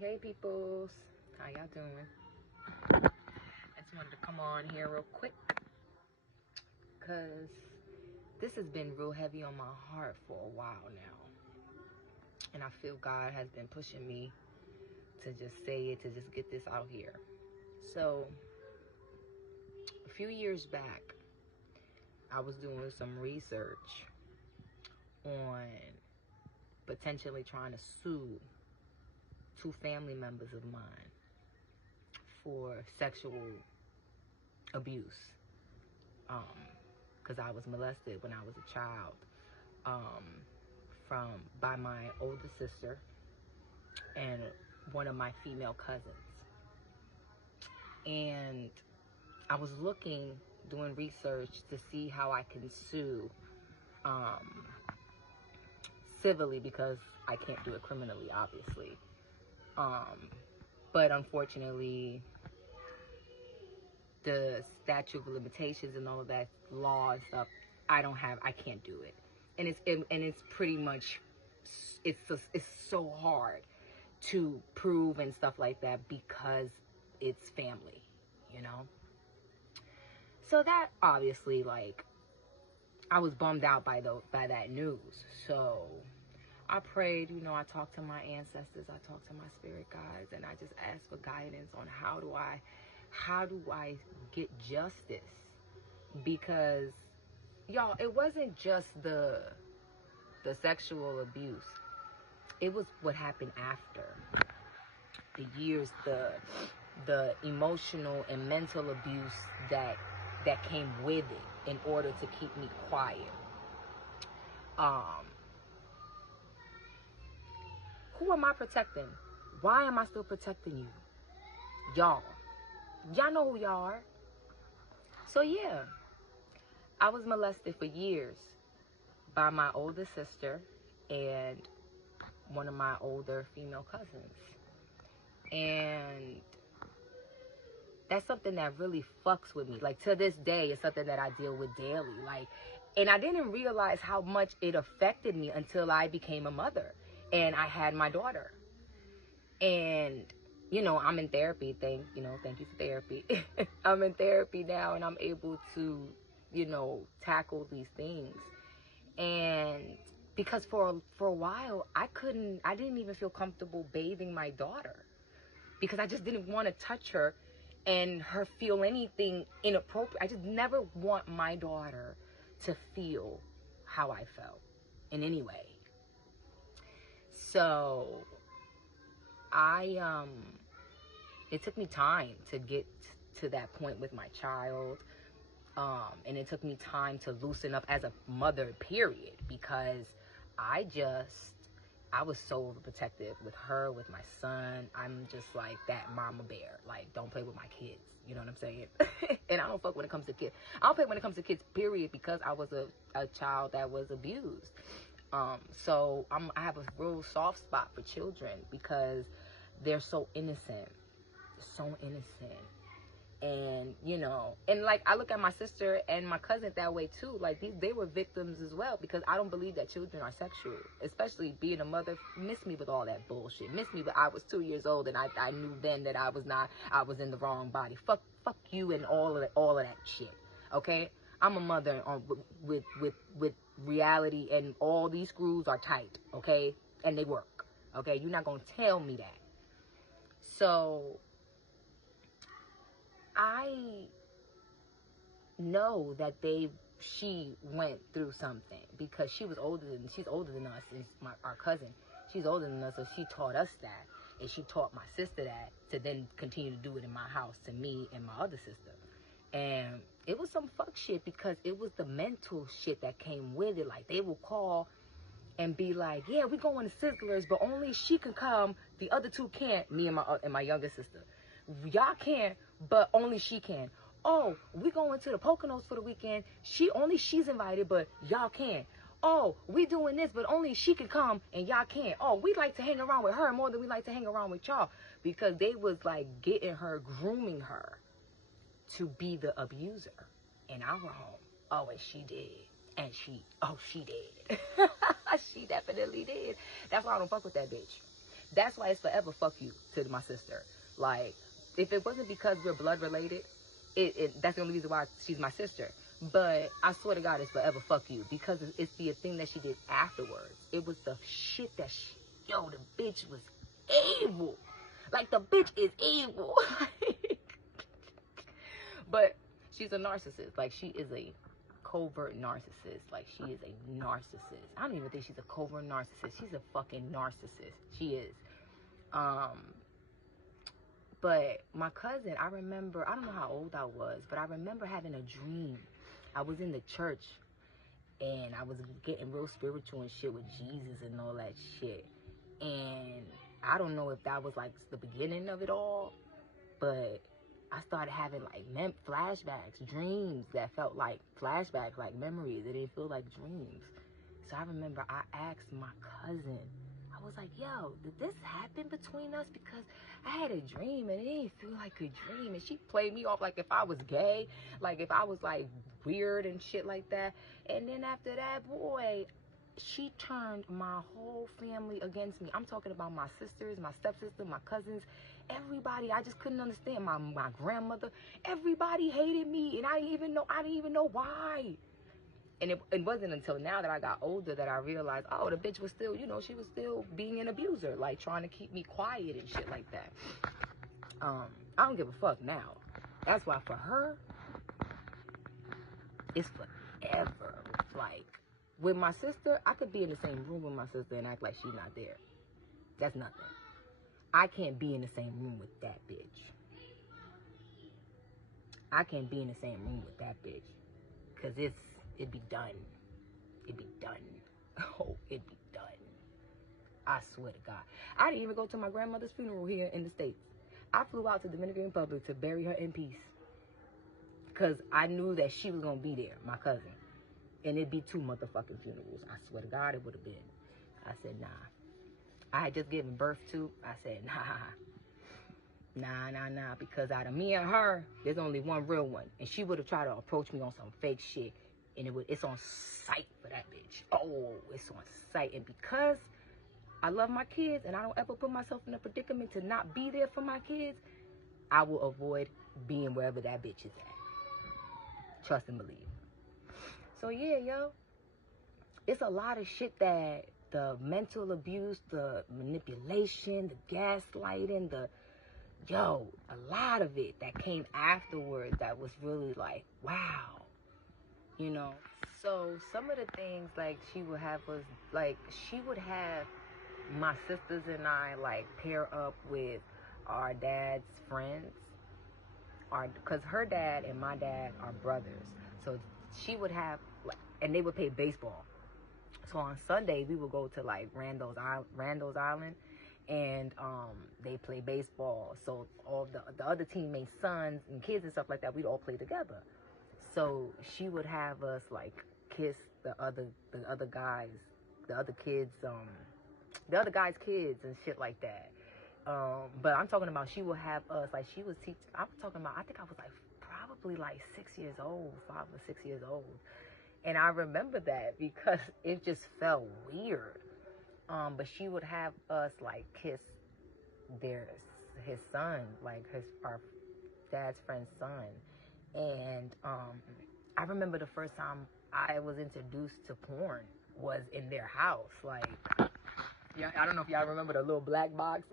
Hey peoples, how y'all doing? I just wanted to come on here real quick because this has been real heavy on my heart for a while now, and I feel God has been pushing me to just say it, to just get this out here. So a few years back, I was doing some research on potentially trying to sue two family members of mine for sexual abuse, because I was molested when I was a child, by my older sister and one of my female cousins. And I was doing research to see how I can sue civilly, because I can't do it criminally, obviously. But unfortunately, the statute of limitations and all of that law and stuff, I can't do it. And it's pretty much, it's so hard to prove and stuff like that because it's family, you know? So that obviously, like, I was bummed out by that news. So I prayed, I talked to my ancestors, I talked to my spirit guides, and I just asked for guidance on how do I get justice? Because y'all, it wasn't just the sexual abuse. It was what happened after. The years, the emotional and mental abuse that came with it in order to keep me quiet. Who am I protecting? Why am I still protecting you? Y'all know who y'all are. So yeah, I was molested for years by my older sister and one of my older female cousins. And that's something that really fucks with me. Like, to this day, it's something that I deal with daily. Like, and I didn't realize how much it affected me until I became a mother and I had my daughter. And I'm in therapy. Thank you for therapy. I'm in therapy now, and I'm able to, tackle these things. And because for a while, I didn't even feel comfortable bathing my daughter because I just didn't want to touch her and her feel anything inappropriate. I just never want my daughter to feel how I felt in any way. So it took me time to get to that point with my child. And it took me time to loosen up as a mother, period, because I was so overprotective with her, with my son. I'm just like that mama bear. Like, don't play with my kids. You know what I'm saying? And I don't fuck when it comes to kids. I don't play when it comes to kids, period, because I was a child that was abused. So I have a real soft spot for children because they're so innocent. So innocent. And and like, I look at my sister and my cousin that way too. Like, they were victims as well, because I don't believe that children are sexual, especially being a mother. Miss me with all that bullshit. Miss me, but I was 2 years old and I knew then that I was in the wrong body. Fuck you and all of that shit. Okay, I'm a mother with reality, and all these screws are tight. Okay, and they work. Okay, you're not gonna tell me that. So I know that she went through something, because she's older than us. Is our cousin. She's older than us, so she taught us that, and she taught my sister that, to then continue to do it in my house to me and my other sister. And it was some fuck shit, because it was the mental shit that came with it. Like, they will call and be like, yeah, we going to Sizzlers, but only she can come, the other two can't. Me and my younger sister. Y'all can, but only she can. Oh, we going to the Poconos for the weekend. She's invited, but y'all can't. Oh, we doing this, but only she can come and y'all can't. Oh, we like to hang around with her more than we like to hang around with y'all. Because they was like getting her, grooming her to be the abuser in our home. Oh, and she did. And she did. She definitely did. That's why I don't fuck with that bitch. That's why it's forever fuck you to my sister. Like, if it wasn't because we're blood related, that's the only reason why she's my sister. But I swear to God, it's forever fuck you, because it's the thing that she did afterwards. It was the shit that the bitch was evil. Like, the bitch is evil. But she's a narcissist. Like, she is a covert narcissist. Like, she is a narcissist. I don't even think she's a covert narcissist. She's a fucking narcissist. She is. But my cousin, I remember, I don't know how old I was, but I remember having a dream. I was in the church, and I was getting real spiritual and shit with Jesus and all that shit. And I don't know if that was like the beginning of it all, but I started having like flashbacks, dreams that felt like flashbacks, like memories. It didn't feel like dreams. So I remember I asked my cousin, I was like, yo, did this happen between us? Because I had a dream and it didn't feel like a dream. And she played me off like if I was gay, like if I was like weird and shit like that. And then after that, boy, she turned my whole family against me. I'm talking about my sisters, my stepsister, my cousins, everybody. I just couldn't understand. My grandmother, everybody hated me, and I didn't even know why. And it wasn't until now that I got older that I realized, oh, the bitch was still, she was still being an abuser, like trying to keep me quiet and shit like that. I don't give a fuck now. That's why for her, it's forever. Like, with my sister, I could be in the same room with my sister and act like she's not there. That's nothing. I can't be in the same room with that bitch. I can't be in the same room with that bitch. Because it'd be done. It'd be done. Oh, it'd be done. I swear to God. I didn't even go to my grandmother's funeral here in the States. I flew out to Dominican Republic to bury her in peace. Because I knew that she was going to be there, my cousin. And it'd be 2 motherfucking funerals. I swear to God, it would have been. I said, nah. I had just given birth to. I said, nah. Because out of me and her, there's only one real one. And she would have tried to approach me on some fake shit. And it's on sight for that bitch. Oh, it's on sight. And because I love my kids and I don't ever put myself in a predicament to not be there for my kids, I will avoid being wherever that bitch is at. Trust and believe. So yeah, yo, it's a lot of shit that the mental abuse, the manipulation, the gaslighting, a lot of it that came afterwards that was really like, wow, So some of the things, like, she would have my sisters and I, like, pair up with our dad's friends, because her dad and my dad are brothers. So she would have, and they would play baseball. So on Sunday, we would go to, like, Randall's Island, and they play baseball. So all the other teammates' sons and kids and stuff like that, we'd all play together. So she would have us, like, kiss the other guys' kids and shit like that. But I'm talking about she would have us, like, she was teach. I'm talking about, I think I was like probably like 6 years old, 5 or 6 years old. And I remember that because it just felt weird. But she would have us, like, kiss his son, like our dad's friend's son. And I remember the first time I was introduced to porn was in their house. Like, yeah, I don't know if y'all remember the little black box.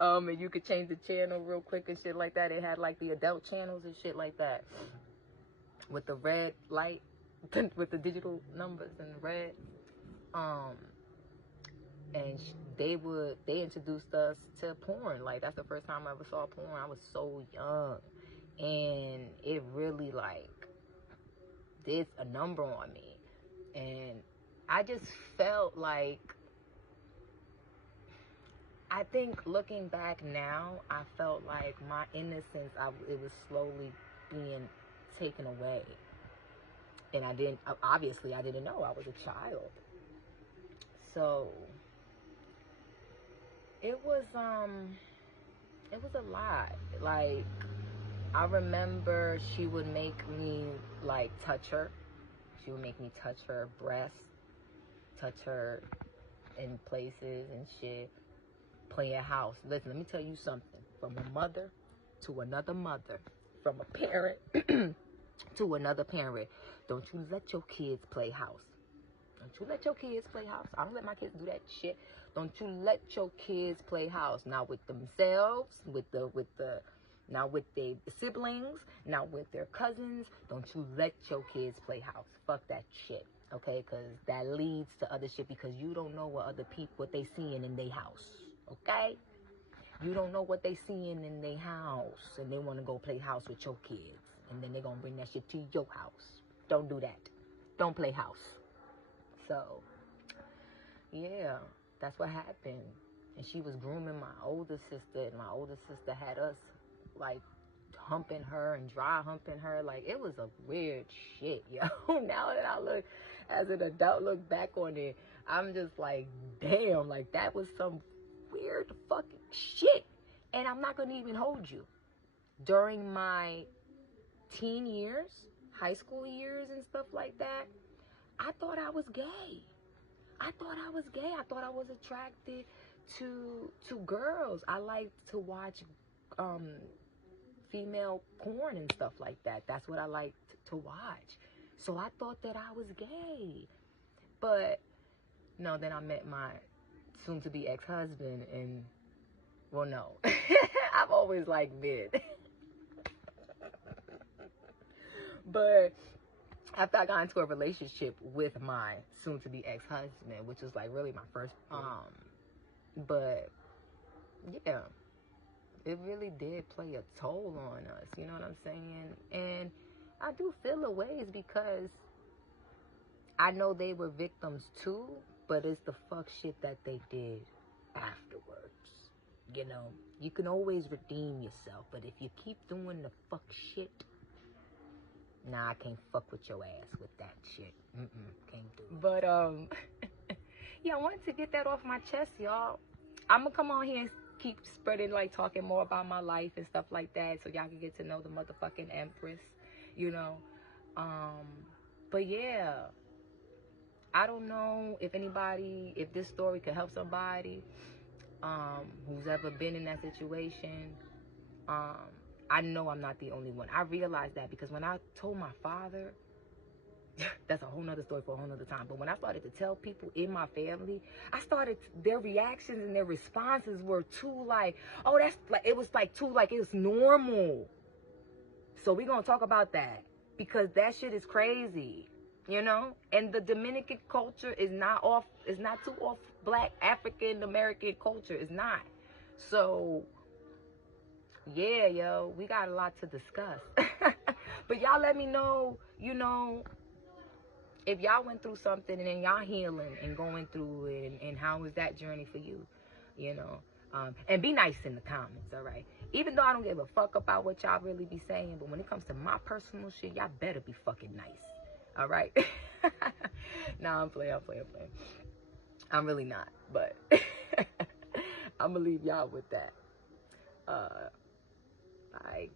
And you could change the channel real quick and shit like that. It had, like, the adult channels and shit like that, with the red light, with the digital numbers and red. And they introduced us to porn. Like, that's the first time I ever saw porn. I was so young, and it really, like, did a number on me. And I just felt like, I think looking back now, I felt like my innocence, it was slowly being taken away. And I didn't know. I was a child. So it was a lot. Like, I remember she would make me, like, touch her. She would make me touch her breast, touch her in places and shit, playing house. Listen, let me tell you something. From a mother to another mother, from a parent to another parent, don't you let your kids play house. Don't you let your kids play house. I don't let my kids do that shit. Don't you let your kids play house. Not with themselves, not with their siblings, not with their cousins. Don't you let your kids play house. Fuck that shit. Okay? Because that leads to other shit, because you don't know what other people, what they seeing in their house. Okay? You don't know what they seeing in their house, and they want to go play house with your kids, and then they're going to bring that shit to your house. Don't do that. Don't play house. So, yeah, that's what happened. And she was grooming my older sister, and my older sister had us, like, humping her and dry humping her. Like, it was a weird shit, yo. Now that I look, as an adult, look back on it, I'm just like, damn, like, that was some weird fucking shit. And I'm not gonna even hold you. During my teen years, high school years and stuff like that, I thought I was gay. I thought I was attracted to girls. I liked to watch female porn and stuff like that. That's what I liked to watch. So I thought that I was gay. But no, then I met my soon-to-be ex-husband, and, well, no. I've always liked men. But after I got into a relationship with my soon-to-be ex-husband, which was like really my first, but yeah, it really did play a toll on us, you know what I'm saying? And I do feel a ways, because I know they were victims too, but it's the fuck shit that they did afterwards. You know, you can always redeem yourself, but if you keep doing the fuck shit, nah, I can't fuck with your ass with that shit. Can't do it. But, yeah, I wanted to get that off my chest, y'all. I'm gonna come on here and keep spreading, like, talking more about my life and stuff like that, so y'all can get to know the motherfucking Empress, you know. But yeah, I don't know if this story could help somebody, who's ever been in that situation. I know I'm not the only one. I realized that because when I told my father, that's a whole nother story for a whole nother time. But when I started to tell people in my family, their reactions and their responses were too like, oh, that's like, it was like too like, it's normal. So we're going to talk about that, because that shit is crazy, you know? And the Dominican culture is not too off Black African American culture. It's not. So, yeah, yo, we got a lot to discuss. But y'all let me know, you know, if y'all went through something and then y'all healing and going through it, and how was that journey for you, you know? And be nice in the comments, all right? Even though I don't give a fuck about what y'all really be saying, but when it comes to my personal shit, y'all better be fucking nice, all right? Nah, I'm playing. I'm really not, but I'm gonna leave y'all with that. Bye.